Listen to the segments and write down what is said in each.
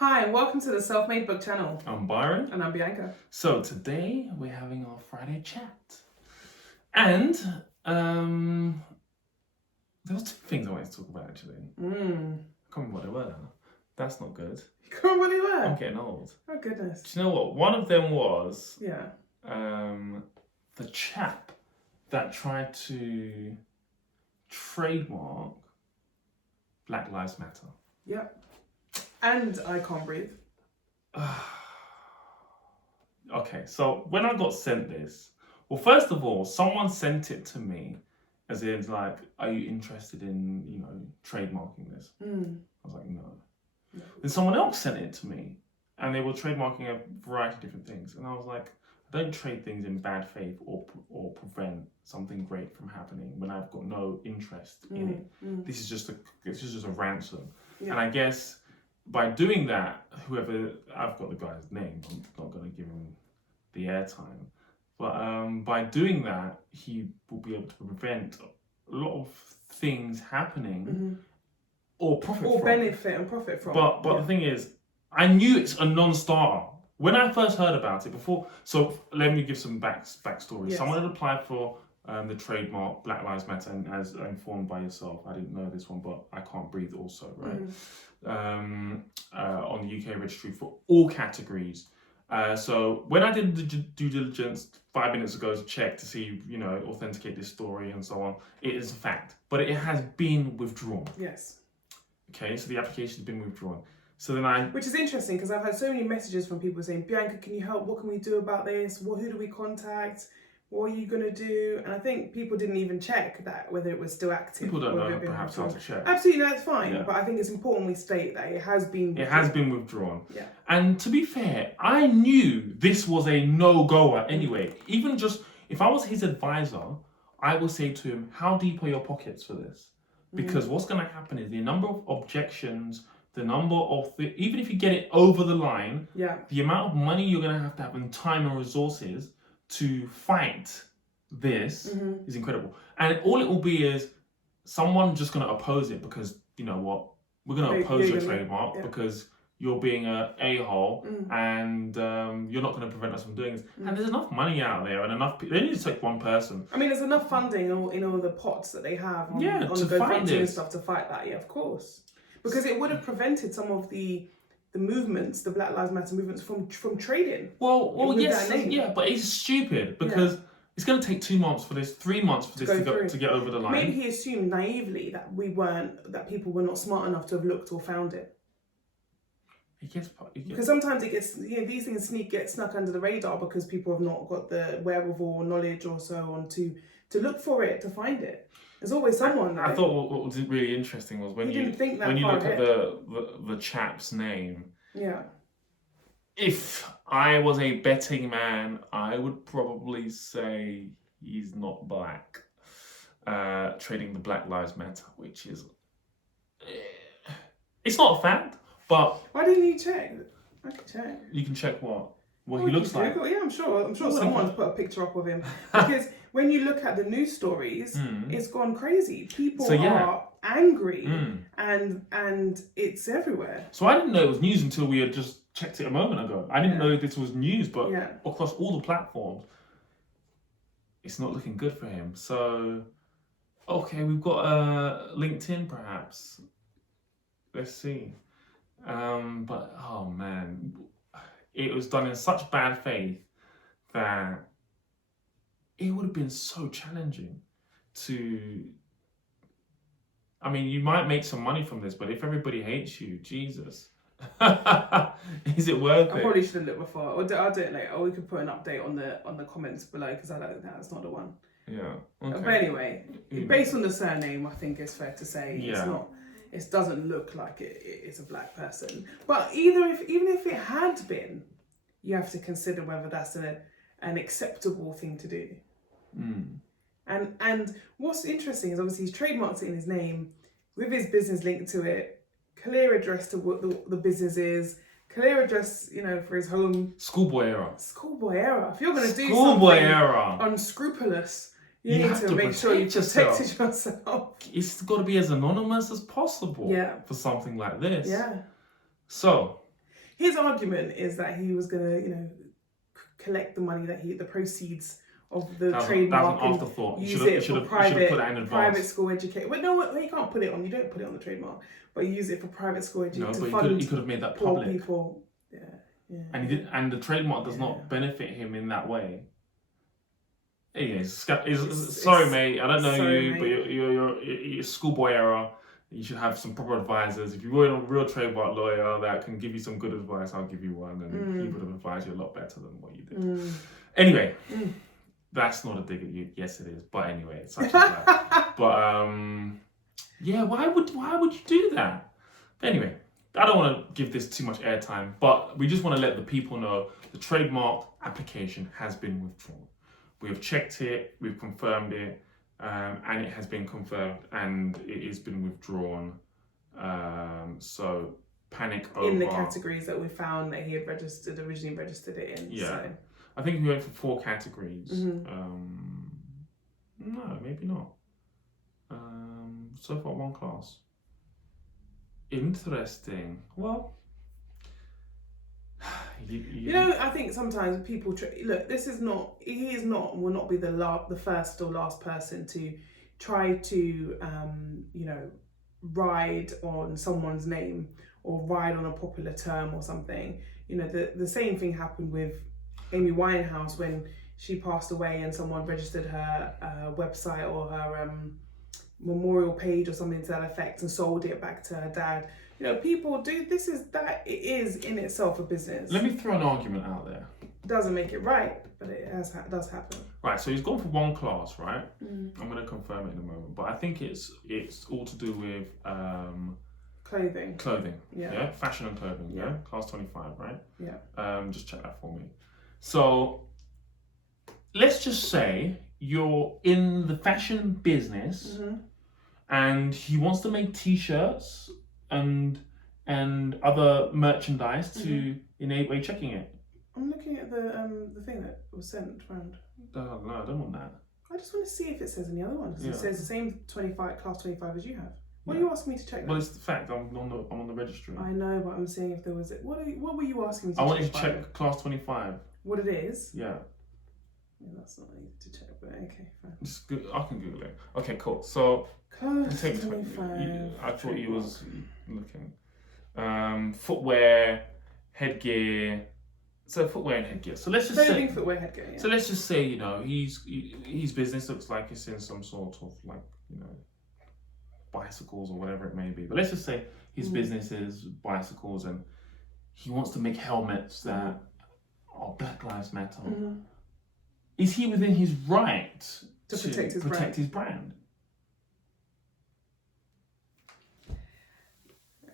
Hi, and welcome to the Self-Made Book channel. I'm Byron. And I'm Bianca. So today we're having our Friday chat. And there was two things I wanted to talk about actually. I can't remember what they were. That's not good. You can't remember what they were? I'm getting old. Oh goodness. Do you know what? One of them was the chap that tried to trademark Black Lives Matter. Yep. And I Can't Breathe. Okay, so when I got sent this, well, first of all, someone sent it to me as in like, are you interested in, trademarking this? I was like, no. Then someone else sent it to me and they were trademarking a variety of different things. And I was like, I don't trade things in bad faith or prevent something great from happening when I've got no interest in it. This is just a ransom. Yeah. And I guess by doing that, whoever, I've got the guy's name, I'm not going to give him the airtime, but by doing that, he will be able to prevent a lot of things happening or profit from. Or benefit and profit from. But the thing is, I knew it's a non-starter. When I first heard about it before, so let me give some backstory. Yes. Someone had applied for the trademark Black Lives Matter, and as informed by yourself, I didn't know this one, but I Can't Breathe also, right? On the UK registry for all categories. So when I did the due diligence 5 minutes ago to check to see, authenticate this story and so on, it is a fact, but it has been withdrawn. Yes. Okay, so the application has been withdrawn. So then which is interesting because I've had so many messages from people saying, Bianca, can you help? What can we do about this? Who do we contact? What are you going to do? And I think people didn't even check that, whether it was still active. People don't know perhaps how to check. Absolutely, that's fine. Yeah. But I think it's important we state that it has been withdrawn. It has been withdrawn. Yeah. And to be fair, I knew this was a no-goer anyway. Even just, if I was his advisor, I would say to him, how deep are your pockets for this? Because what's going to happen is the number of objections, the number of, even if you get it over the line, the amount of money you're going to have and time and resources to fight this is incredible. And all it will be is someone just going to oppose it because, you know what, we're going to oppose your trademark because you're being a a-hole and you're not going to prevent us from doing this. And there's enough money out there and enough people. They need to take one person. I mean, there's enough funding in all the pots that they have on GoFundMe and stuff to fight that. Yeah, of course. Because it would have prevented some of the movements, the Black Lives Matter movements, from trading. Well, yes, yeah, but it's stupid because it's going to take 2 months for this, 3 months for this to get over the line. Maybe he assumed naively that people were not smart enough to have looked or found it. Because sometimes it gets, these things get snuck under the radar because people have not got the wherewithal or knowledge or so on to look for it, to find it. There's always someone. I thought what was really interesting was when you look at the chap's name. Yeah. If I was a betting man, I would probably say he's not black. Trading the Black Lives Matter, which is, it's not a fact, but why didn't you check? I can check. You can check what he looks like. Yeah, I'm sure someone's put a picture up of him because when you look at the news stories, it's gone crazy. People are angry and it's everywhere. So I didn't know it was news until we had just checked it a moment ago. I didn't know this was news, but across all the platforms, it's not looking good for him. So, okay, we've got LinkedIn perhaps. Let's see. But oh man, it was done in such bad faith that it would have been so challenging to. I mean, you might make some money from this, but if everybody hates you, Jesus, is it worth it? I probably should have looked before. I'll do it later. Or we could put an update on the comments below because I don't think that's not the one. Yeah. Okay. But anyway, based on the surname, I think it's fair to say it's not. It doesn't look like it's a black person. But even if it had been, you have to consider whether that's an acceptable thing to do. And what's interesting is obviously he's trademarked it in his name with his business linked to it, clear address to what the business is, clear address, for his home. Schoolboy era. If you're going to do something unscrupulous, you need to make sure you protected yourself. It's got to be as anonymous as possible for something like this. Yeah. So. his argument is that he was going to, collect the money the proceeds of the trademark. That's an afterthought. Use it for private put that in advance. Private school education. Well, no, you can't put it on. You don't put it on the trademark, but you use it for private school education. No, but he could have made that public. Poor people. Yeah. And he did, and the trademark does not benefit him in that way. Anyways, sorry, mate. I don't know you, but you're schoolboy error. You should have some proper advisors. If you were a real trademark lawyer that can give you some good advice, I'll give you one, and he would have advised you a lot better than what you did. Anyway, that's not a dig at you. Yes, it is. But anyway, it's such a bad. But yeah, why would you do that? Anyway, I don't want to give this too much airtime, but we just want to let the people know the trademark application has been withdrawn. We have checked it, we've confirmed it, and it has been confirmed, and it has been withdrawn. So panic over. In the categories that we found that he had originally registered it in. Yeah. So. I think we went for 4 categories. No, maybe not. So far, 1 class. Interesting. Well, I think sometimes people look. He is not and will not be the first or last person to try to ride on someone's name or ride on a popular term or something. The same thing happened with Amy Winehouse when she passed away and someone registered her website or her memorial page or something to that effect and sold it back to her dad. People do it is in itself a business. Let me throw an argument out there. Doesn't make it right, but it does happen. Right, so he's gone for 1 class, right? I'm going to confirm it in a moment, but I think it's all to do with clothing. Yeah, fashion and clothing. Yeah, class 25, right? Yeah. Just check that for me. So let's just say you're in the fashion business, and he wants to make T-shirts and other merchandise to enable. Are you checking it? I'm looking at the thing that was sent around. No, I don't want that. I just want to see if it says any other one, because it says the same class 25 as you have. What are you asking me to check? Well, it's the fact I'm on the registry. I know, but I'm seeing if there was it. What were you asking me to check? I wanted to check class 25. What it is? Yeah. That's not easy to check, but okay, fine. I can Google it. Okay, cool. So class 25. I thought you was looking. Footwear, headgear. So footwear and headgear. So let's just say footwear, headgear. Yeah. So let's just say his business looks like it's in some sort of bicycles or whatever it may be. But let's just say his business is bicycles, and he wants to make helmets that are Black Lives Matter. Is he within his right to protect his brand?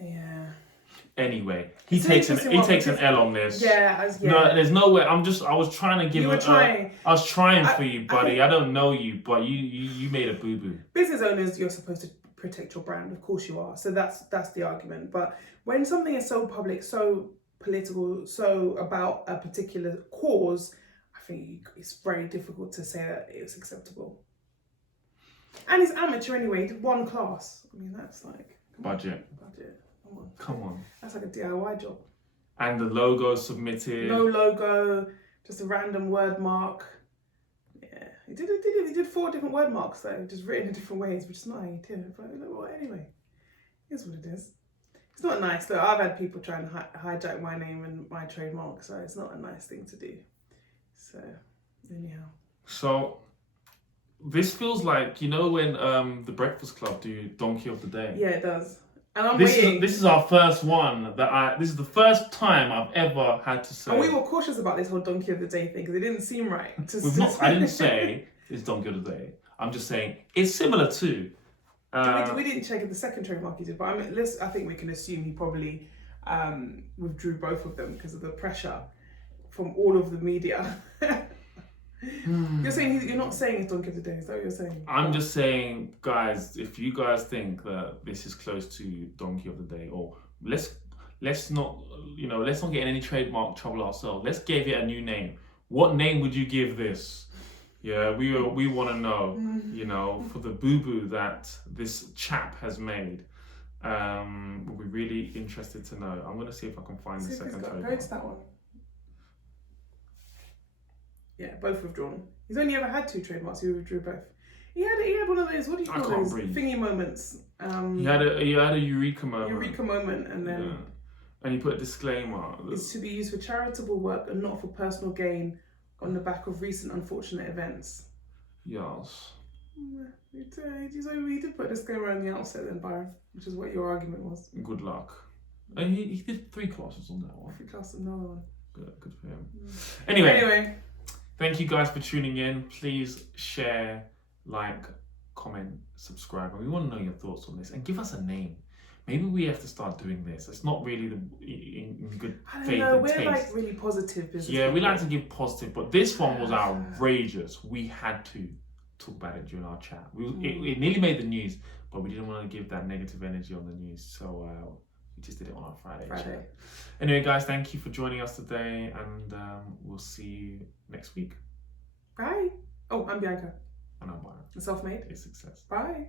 Yeah. Anyway, he takes an L on this. Yeah. No, there's no way. I was trying to give it. I was trying for you, buddy. I don't know you, but you made a boo boo. Business owners, you're supposed to protect your brand. Of course you are. So that's the argument. But when something is so public, so political, so about a particular cause, I think it's very difficult to say that it's acceptable. And he's amateur anyway. He did 1 class. I mean, that's like budget. Come on. That's like a DIY job. And the logo submitted. No logo, just a random word mark. Yeah, he did 4 different word marks though, just written in different ways, which is not how you do it. But well, anyway, here's what it is. It's not nice though. I've had people try and hijack my name and my trademark, so it's not a nice thing to do. So, anyhow. So, this feels like, when the Breakfast Club do Donkey of the Day. Yeah, it does. And I'm waiting. This is our first one this is the first time I've ever had to say. And we were cautious about this whole Donkey of the Day thing because it didn't seem right. I didn't say it's Donkey of the Day. I'm just saying it's similar to. We didn't check if the second trademark he did, but I think we can assume he probably withdrew both of them because of the pressure from all of the media. You're not saying it's Donkey of the Day, is that what you're saying? I'm just saying, guys, if you guys think that this is close to Donkey of the Day, or let's not get in any trademark trouble ourselves. Let's give it a new name. What name would you give this? Yeah, we want to know, for the boo-boo that this chap has made. We'll be really interested to know. I'm going to see if I can find the second trademark. Go to that one. Yeah, both withdrawn. He's only ever had 2 trademarks. He withdrew both. He had one of those. What do you call those? Thingy moments. He had a eureka moment. Eureka moment, and then. Yeah. And he put a disclaimer. It's to be used for charitable work and not for personal gain on the back of recent unfortunate events. Yes. He did put a disclaimer on the outset then, Byron, which is what your argument was. Good luck. And he did 3 classes on that one. 3 classes, another one. Good for him. Anyway, thank you guys for tuning in. Please share, like, comment, subscribe. And we want to know your thoughts on this. And give us a name. Maybe we have to start doing this. It's not really in good faith and taste. We're like really positive business people. We like to give positive, but this one was outrageous. We had to talk about it during our chat. It nearly made the news, but we didn't want to give that negative energy on the news. So we just did it on our Friday chat. Anyway, guys, thank you for joining us today, and we'll see you next week. Bye. Oh, I'm Bianca. And I'm Byron. Self-made. It's success. Bye.